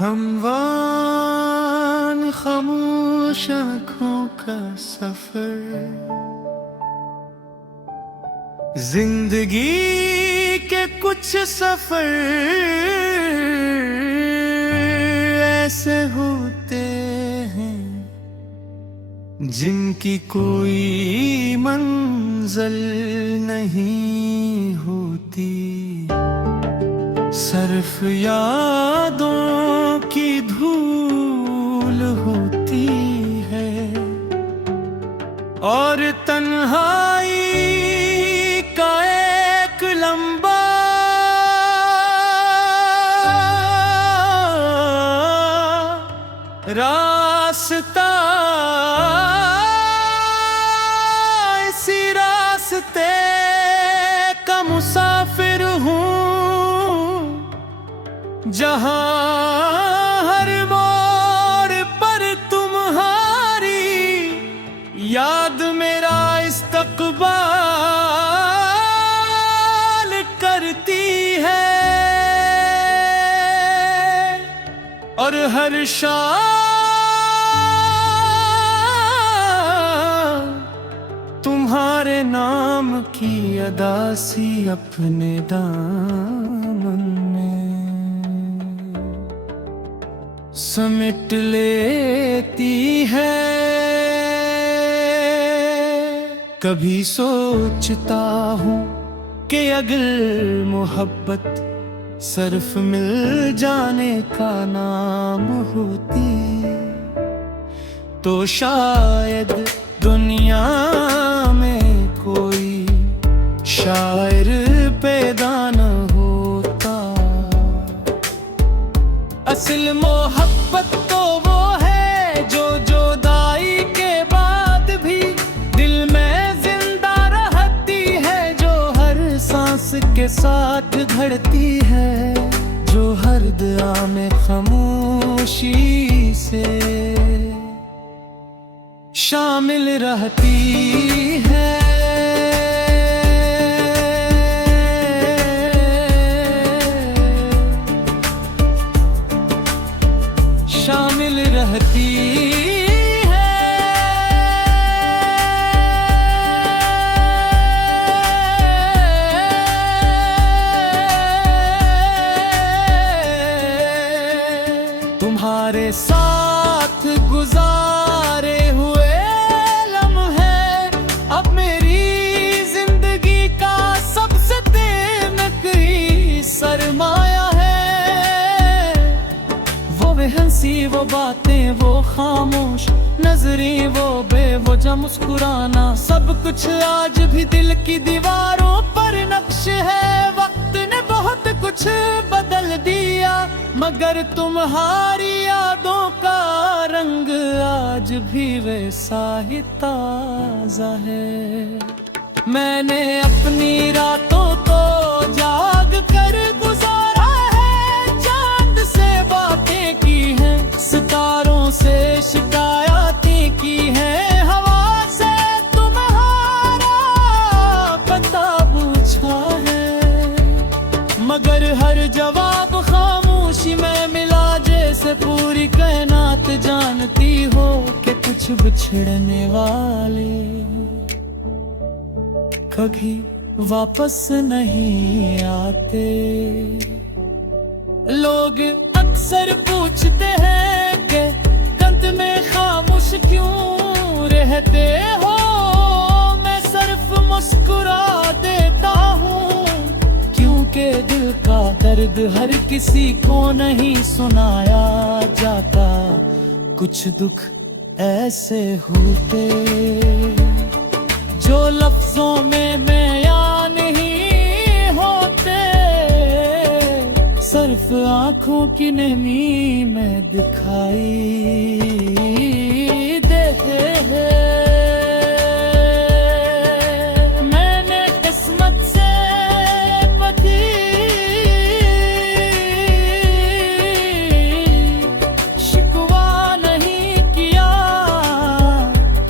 हमवान खामोश आँखों का सफर, जिंदगी के कुछ सफर ऐसे होते हैं जिनकी कोई मंजिल नहीं होती। सिर्फ यादों की धूल होती है और तन्हाई का एक लंबा रास्ता। इसी रास्ते का मुसाफिर हूँ जहाँ हर मोड़ पर तुम्हारी याद मेरा इस्तकबाल करती है। और हर शाम तुम्हारे नाम की अदा सी अपने दामन में समेट लेती है। कभी सोचता हूँ कि अगर मोहब्बत सिर्फ मिल जाने का नाम होती तो शायद दुनिया में कोई शायर पैदा न होता। असल मोहब्बत तो वो है जो जुदाई के बाद भी दिल में जिंदा रहती है, जो हर सांस के साथ धड़ती है, जो हर दुआ में खामोशी से शामिल रहती है। शामिल रहती है। तुम्हारे साथ गुजारे हुए लम्हे अब मेरी जिंदगी का सबसे कीमती सरमाया है। वो बेहंसी, वो बातें, वो खामोश नजरी, वो बेवजह मुस्कुराना, सब कुछ आज भी दिल की दीवारों पर नक्श है। वक्त ने बहुत कुछ बदल दिया मगर तुम्हारी यादों का रंग आज भी वैसा ही ताजा है। मैंने अपनी रातों को जाग कर गुजारा है, चांद से बातें की हैं, सितारों से शिकायतें की हैं, हवा से तुम्हारा पता पूछा है मगर हर जवाब खामोशी में मिला। जैसे पूरी कायनात जानती हो कि कुछ बिछड़ने वाले कभी वापस नहीं आते। लोग अक्सर पूछते हैं कि कंत में खामोश क्यों रहते हो, मैं सिर्फ मुस्कुरा देता हूँ क्योंकि दिल का दर्द हर किसी को नहीं सुनाया जाता। कुछ दुख ऐसे होते जो लफ्जों में बयां नहीं होते, सिर्फ आंखों की नमी में दिखाई देते हैं। मैंने किस्मत से पति शिकवा नहीं किया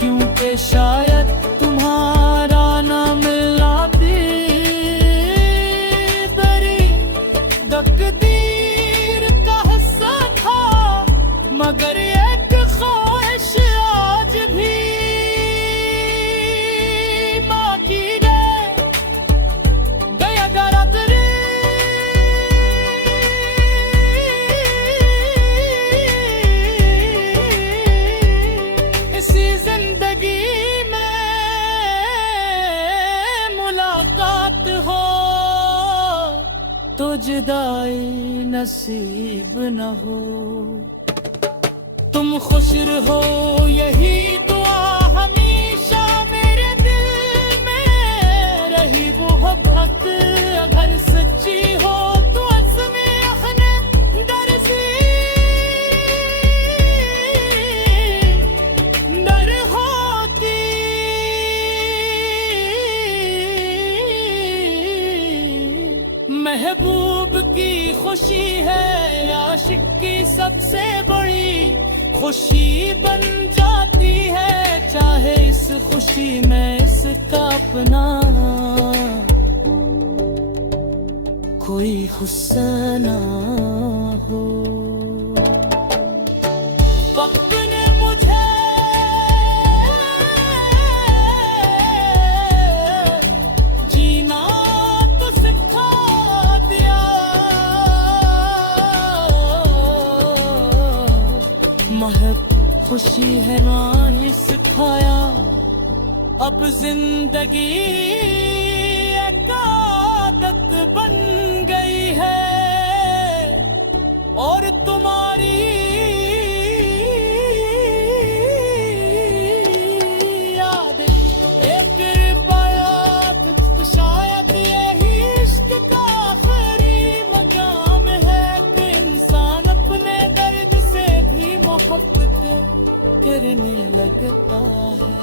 क्योंकि शायद तुम्हारा ना मिलना भी दरी तकदीर का हिस्सा था। मगर एक ख्वाहिश आज भी बाकी रह गया गलत रे। इसी जिंदगी में मुलाकात हो तो जुदाई नसीब न हो। तुम खुश रहो यही दुआ हमेशा मेरे दिल में रही वो मोहब्बत अगर सच्ची हो तो असमें अखने दर्जी डर होती। महबूब की खुशी है आशिक की सबसे बड़ी खुशी बन जाती है, चाहे इस खुशी में इसका अपना कोई गुस्सा ना हो। वक्त ने मुझे जीना तो सिखा दिया, महब खुशी है ना ही सिखाया। अब जिंदगी एक आदत बन गई है और तुम्हारी याद एक बात शायद यही इश्क का आखिरी मकाम है कि इंसान अपने दर्द से भी मोहब्बत करने लगता है।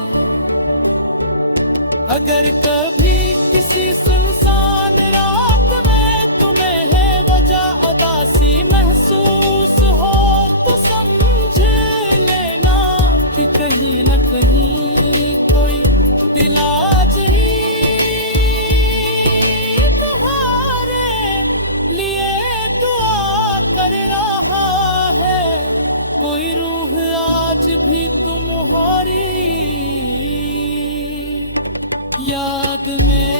अगर कभी किसी सुनसान रात में तुम्हें है वजह उदासी महसूस हो तो समझ लेना कि कहीं न कहीं कोई दिल आज ही तुम्हारे लिए दुआ कर रहा है। कोई रूह आज भी तुम्हारी याद में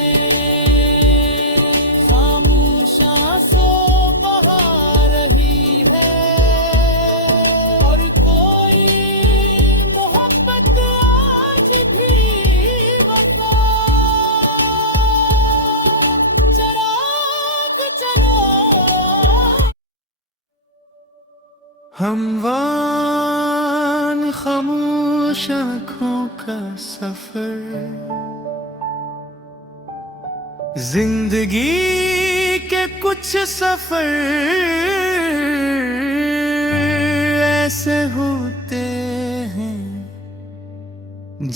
खामोशा सो बहा रही है और कोई मोहब्बत आज भी वफा चराग चलो। हमवान खामोश आँखों का सफर, जिंदगी के कुछ सफर ऐसे होते हैं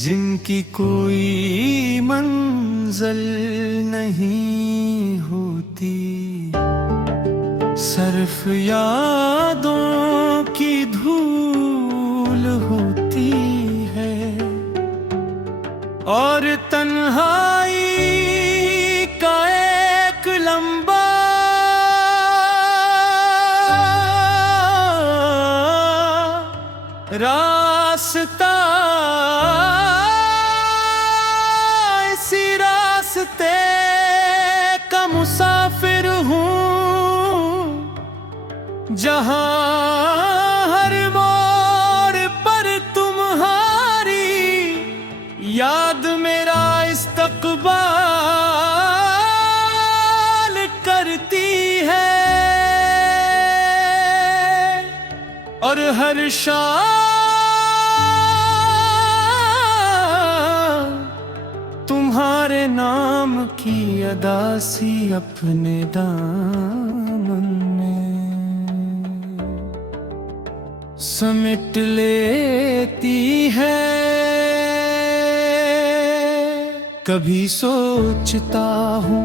जिनकी कोई मंजिल नहीं होती। सिर्फ यादों की धूल होती है और तन्हाई का एक लंबा रास्ता। इसी रास्ते का मुसाफिर हूँ जहाँ हर मोड़ पर तुम्हारी याद मेरा इस्तकबाल करती है और हर शाम तुम्हारे नाम की अदा सी अपने दामन में समेट लेती है। कभी सोचता हूँ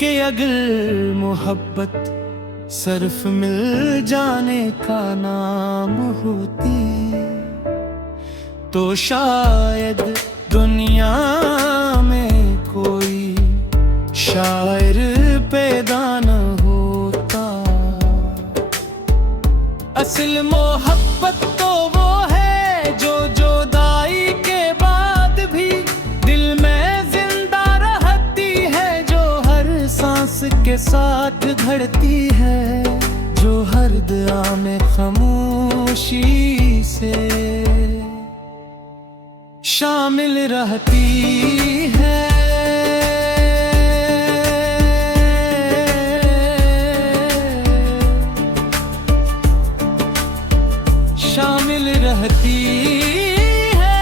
कि अगर मोहब्बत सिर्फ मिल जाने का नाम होती तो शायद दुनिया में कोई शायर पैदा न होता। असल मोहब्बत तो वो है जो जुदाई के बाद भी दिल में जिंदा रहती है, जो हर सांस के साथ धड़ती है, जो हर दुआ में खामोशी से शामिल रहती है। शामिल रहती है।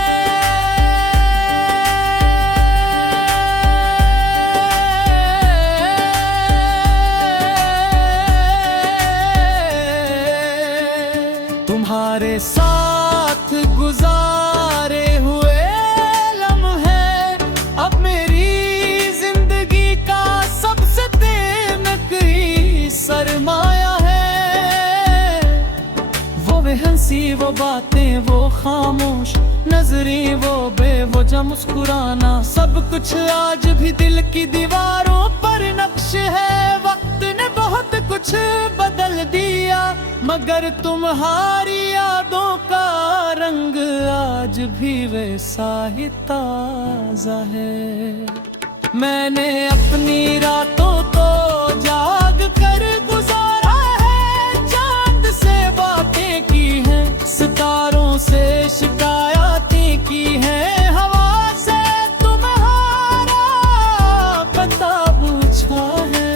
तुम्हारे साथ गुजारे हुए लम्हे अब मेरी जिंदगी का सबसे कीमती सरमाया है। वो बेहंसी, वो बातें, वो खामोश नजरें, वो बेवजह मुस्कुराना, सब कुछ आज भी दिल की दीवारों पर नक्श है। वक्त ने बहुत कुछ बदल दिया, मगर तुम्हारी यादों का रंग आज भी वैसा ही ताजा है। मैंने अपनी रातों को जाग कर गुजारा है, चांद से बातें की हैं, सितारों से शिकायतें की हैं, हवा से तुम्हारा पता पूछा है,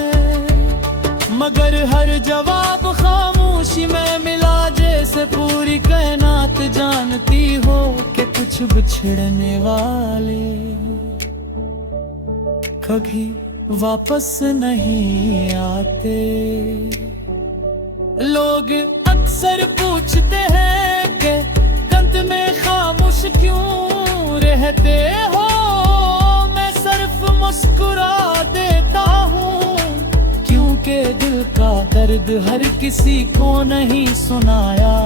मगर हर जवाब खामोशी में मिला, जैसे पूरी कायनात जानती हो कि कुछ बिछड़ने वाले कभी वापस नहीं आते। लोग अक्सर पूछते हैं कि कंत में खामोश क्यों रहते हो, मैं सिर्फ मुस्कुरा देता हूँ, क्योंकि दिल का दर्द हर किसी को नहीं सुनाया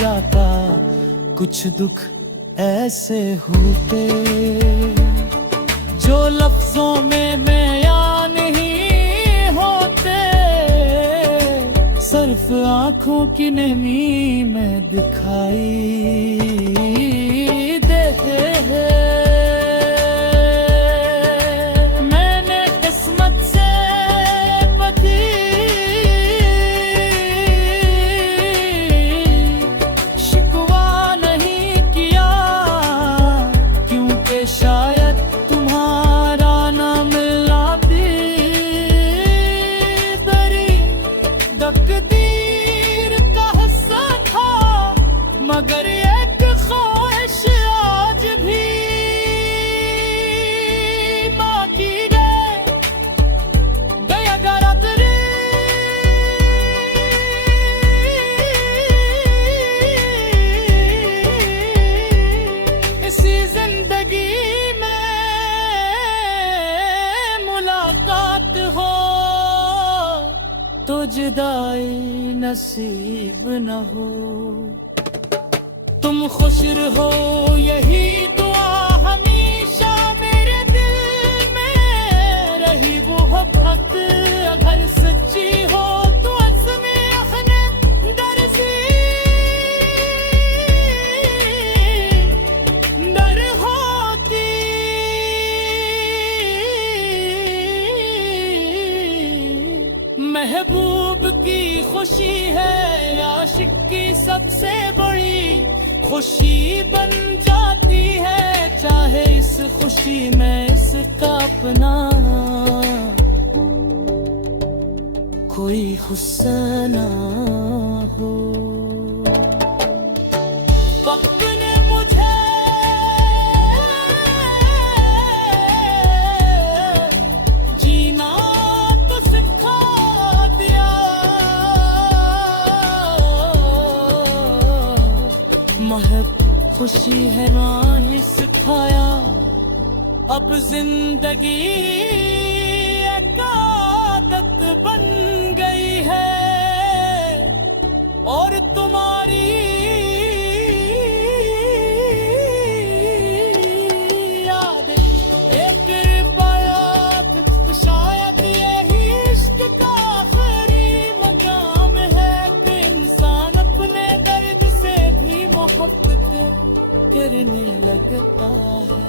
जाता। कुछ दुख ऐसे होते जो लफ्जों में बयां नहीं होते, सिर्फ आंखों की नमी में दिखाई देते हैं। मैंने किस्मत से पति शिकवा नहीं किया, क्योंकि शायद तुम्हारा ना मिला भी दरी तकदीर का हिस्सा था, मगर एक ख्वाहिश आज भी बाकी गया गरादरी। इसी जिंदगी में मुलाकात हो तो जुदाई नसीब न हो। तुम खुश रहो यही दुआ हमेशा मेरे दिल में रही, वो मोहब्बत अगर सच्ची हो तो असमे अखने दर्जी डर होती। महबूब की खुशी है आशिक की सबसे बड़ी खुशी बन जाती है, चाहे इस खुशी में इसका अपना कोई गुस्सा ना हो। वक्त ने मुझे जीना तो सिखा दिया, महब खुशी है ना ही सिखाया, अब जिंदगी एक आदत बन गई है। और तुम्हारी याद एक बात, शायद यही इश्क का आखिरी मकाम है कि इंसान अपने करने लगता है।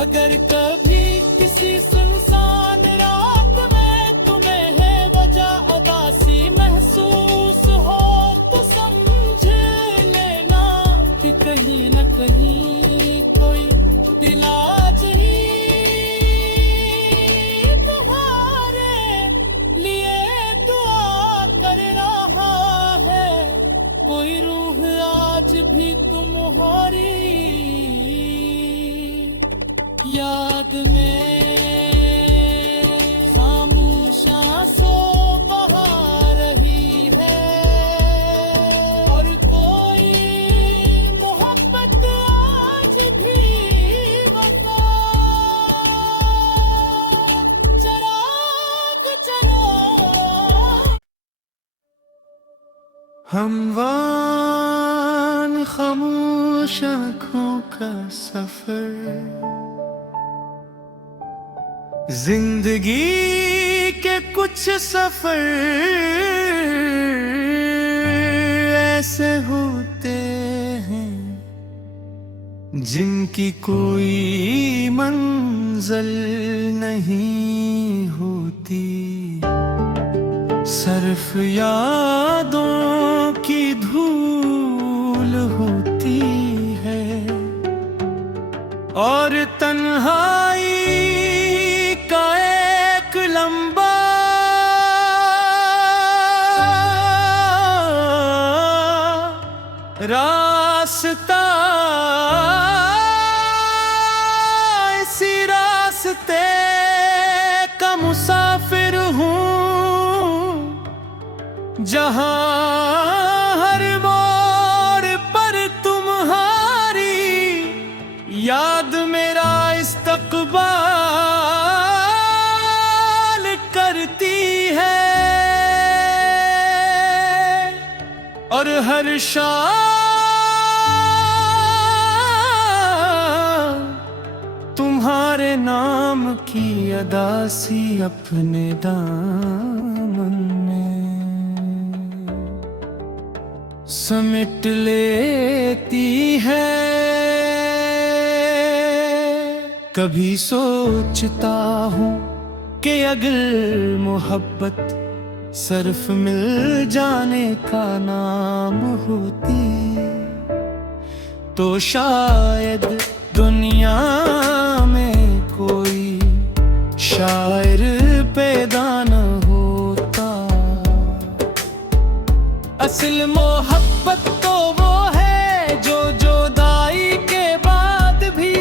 अगर कभी किसी सुनसान रात में तुम्हें है वजह उदासी महसूस हो तो समझ लेना कि कहीं न कहीं कोई दिल आज ही तुम्हारे लिए दुआ कर रहा है। कोई रूह आज भी तुम्हारी याद में खामोशा सो बहा रही है। और कोई मोहब्बत आज भी वफा चराग चलो। हमवान खामोश आँखों का सफर, जिंदगी के कुछ सफर ऐसे होते हैं जिनकी कोई मंजिल नहीं होती। सिर्फ यादों की धूल होती है और तन्हाई का एक लंबा रास्ता। इसी रास्ते का मुसाफिर हूँ जहाँ हर मोड़ पर तुम्हारी याद मेरा इस्तकबाल करती है। और हर शाम तुम्हारे नाम की अदा सी अपने दामन में समेट लेती है। कभी सोचता हूँ कि अगर मोहब्बत सिर्फ मिल जाने का नाम होती तो शायद दुनिया में कोई शायर पैदा न होता। असल मोहब्बत तो वो है जो जुदाई के बाद भी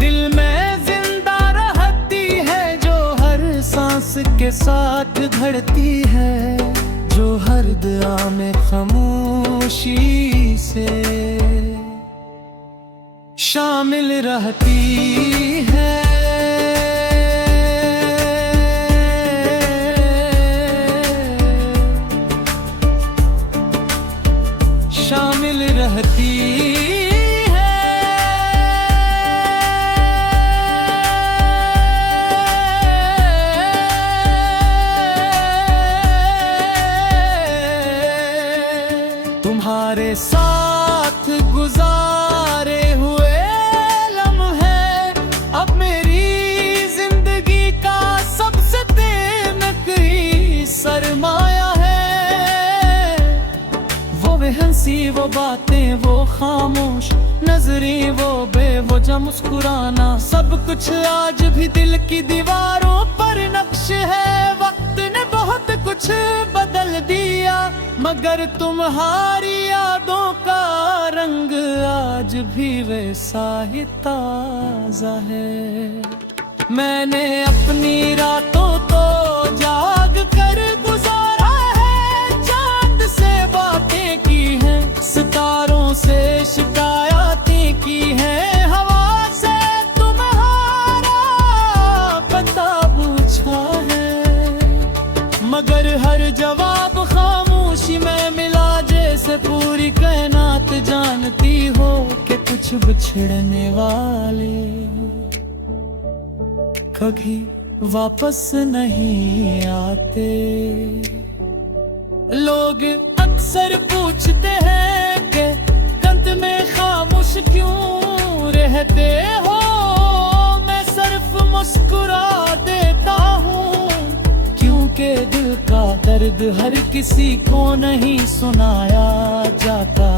दिल में जिंदा रहती है, जो हर सांस के साथ धड़ती है, जो हर दुआ में खामोशी से शामिल रहती है। शामिल रहती है। तुम्हारे साथ गुजारे हुए लम्हे अब मेरी जिंदगी का सबसे कीमती सरमाया है। वो बेहंसी, वो बातें, वो खामोश नजरी, वो बेवजह मुस्कुराना, सब कुछ आज भी दिल की दीवारों पर नक्श है। वक्त ने बहुत कुछ बदल दिया मगर तुम्हारी यादों का रंग आज भी वैसा ही ताजा है। मैंने अपनी रातों को जाग कर गुजारा है, चांद से बातें की हैं, सितारों से शिकायतें की हैं, हवा से तुम्हारा पता पूछा है मगर हर जवाब खामोशी में मिला। जैसे पूरी कायनात जानती हो कि कुछ बिछड़ने वाले कभी वापस नहीं आते। लोग अक्सर पूछते हैं कि कंत में क्यों रहते हो, मैं सिर्फ मुस्कुरा देता हूँ, क्योंकि दिल का दर्द हर किसी को नहीं सुनाया जाता।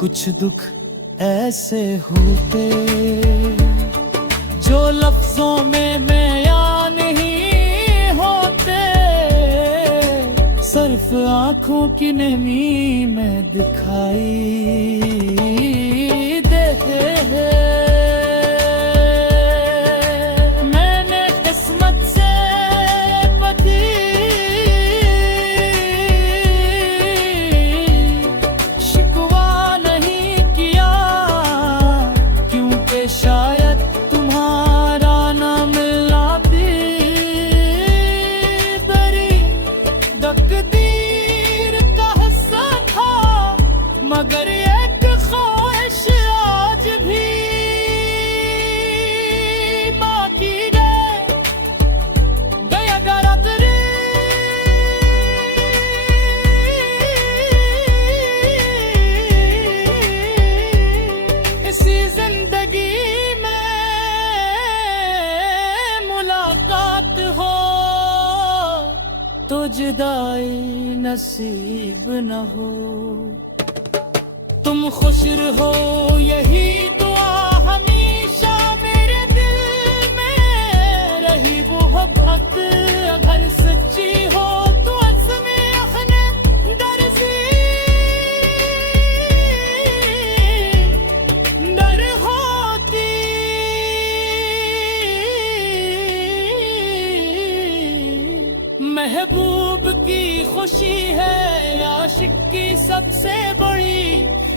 कुछ दुख ऐसे होते जो लफ्जों में बयां नहीं होते, सिर्फ आंखों की नमी में दिखाई देते हैं। मैंने किस्मत से पति शिकवा नहीं किया, क्योंकि शायद तुम्हारा ना मिलना भी दरी तकदीर का हिस्सा था, मगर एक ख्वाहिश आज भी बाकी है। गया गरा तेरे इसी जिंदगी में मुलाकात हो तो जुदाई नसीब न हो। तुम खुश रहो यही दुआ हमेशा मेरे दिल में रही, वो मोहब्बत अगर सच्ची हो तो असमे अखने दर्जी डर होती। महबूब की खुशी है आशिक की सबसे बड़ी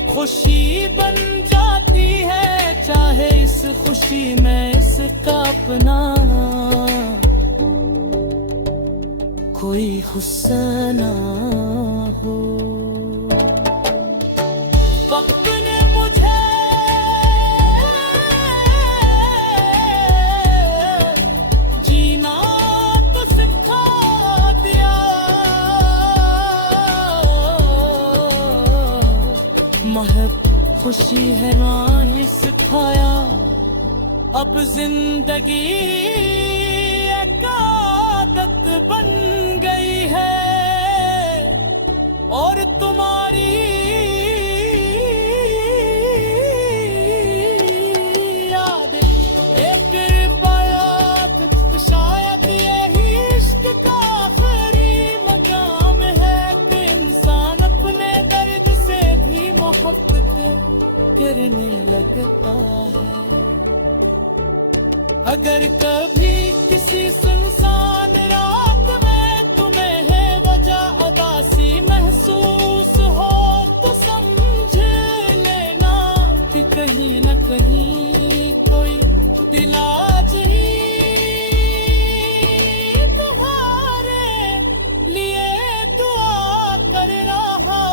खुशी बन जाती है, चाहे इस खुशी में इसका अपना कोई हिस्सा ना हो। वक्त ने मुझे जीना तो सिखा दिया, महब खुशी है ना ही सिखाया। अब जिंदगी एक आदत बन गई है और तुम्हारी याद एक रिवायत, शायद यही इश्क का आखिरी मकाम है कि इंसान अपने दर्द से भी मोहब्बत करने लगता है। अगर कभी किसी सुनसान रात में तुम्हें है वजह उदासी महसूस हो तो समझ लेना कि कहीं न कहीं कोई दिल आज ही तुम्हारे लिए दुआ कर रहा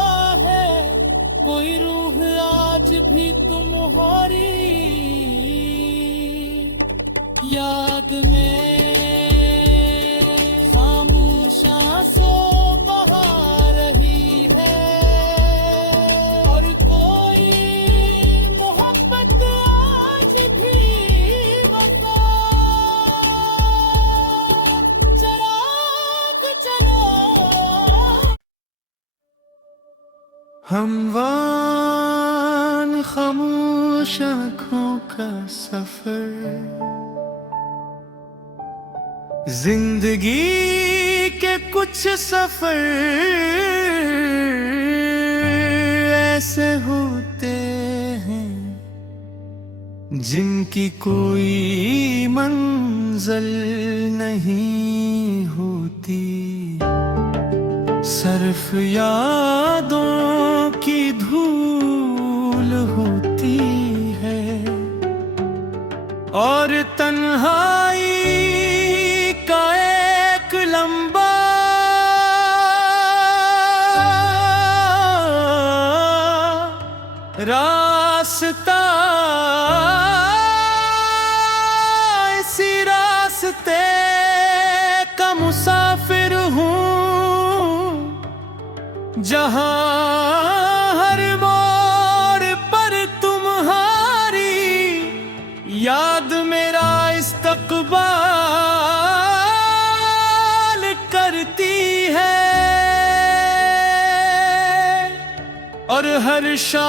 है। कोई रूह आज भी तुम्हारी याद में खामोशा सो बहा रही है, और कोई मोहब्बत आज भी वफा चराग चला। हमवान खामोश आँखों का सफर, जिंदगी के कुछ सफर ऐसे होते हैं जिनकी कोई मंजिल नहीं होती, सिर्फ यादों की धूल होती है और तन्हाई का एक लंबा रास्ता, इसी रास्ते का मुसाफिर हूँ जहाँ हर मोड़ पर तुम्हारा और हर शाम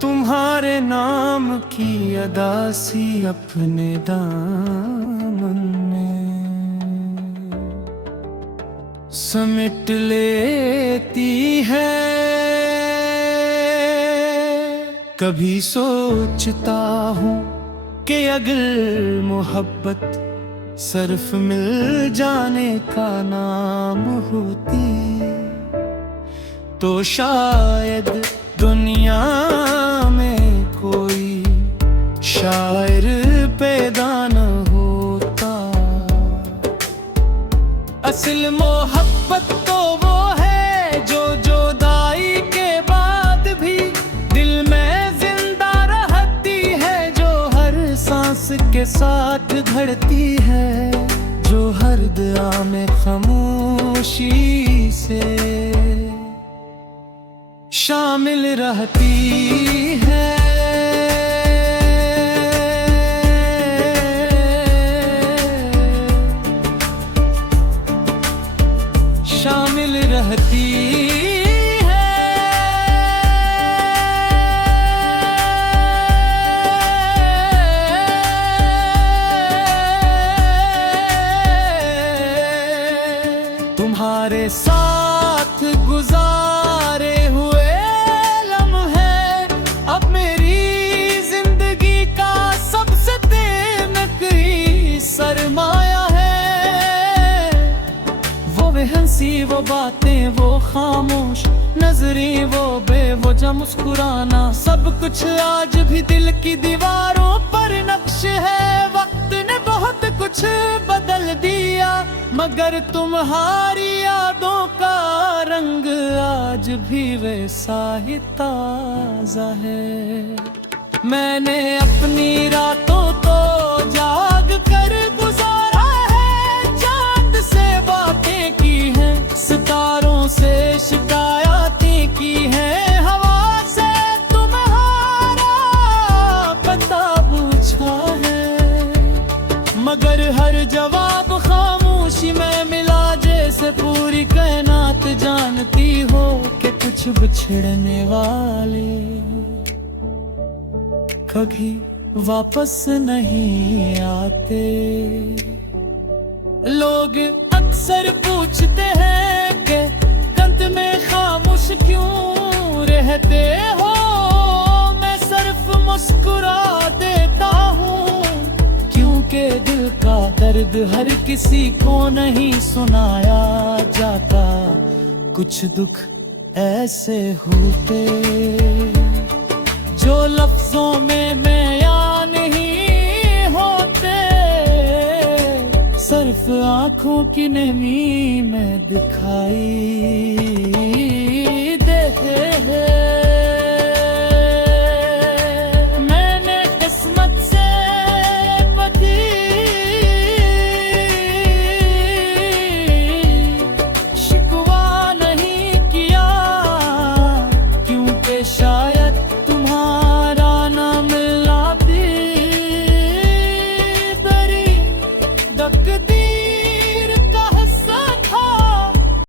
तुम्हारे नाम की अदा सी अपने दामन में समेट लेती है। कभी सोचता हूँ कि अगर मोहब्बत सिर्फ मिल जाने का नाम होती तो शायद दुनिया में कोई शायर पैदा न होता। असल मोहब्बत तो वो है जो जुदाई के बाद भी दिल में जिंदा रहती है, जो हर सांस के साथ धड़ती है, जो हर दुआ में खामोशी से शामिल रहती है। शामिल रहती है। तुम्हारे साथ गुजारे हुए लम्हे अब मेरी जिंदगी का सबसे कीमती सरमाया है। वो बेहंसी, वो बातें, वो खामोश नजरें, वो बेवजह मुस्कुराना, सब कुछ आज भी दिल की दीवारों पर नक्श है। वक्त ने बहुत कुछ बदल दिया मगर तुम्हारी यादों का रंग आज भी वैसा ही ताजा है। मैंने अपनी रातों को जाग कर गुजारा है, चांद से बातें की हैं, सितारों से शिकायतें की हैं, हवा से तुम्हारा पता पूछा है मगर हर जवाब खामोशी में मिला। जैसे पूरी कायनात जानती हो कि कुछ बिछड़ने वाले कभी वापस नहीं आते। लोग अक्सर पूछते हैं कि कंत में खामोश क्यों रहते हो, मैं सिर्फ मुस्कुरा देता हूँ क्योंकि दिल का दर्द हर किसी को नहीं सुनाया जाता। कुछ दुख ऐसे होते जो लफ्जों में बयां नहीं होते, सिर्फ आंखों की नमी में दिखाई देते हैं।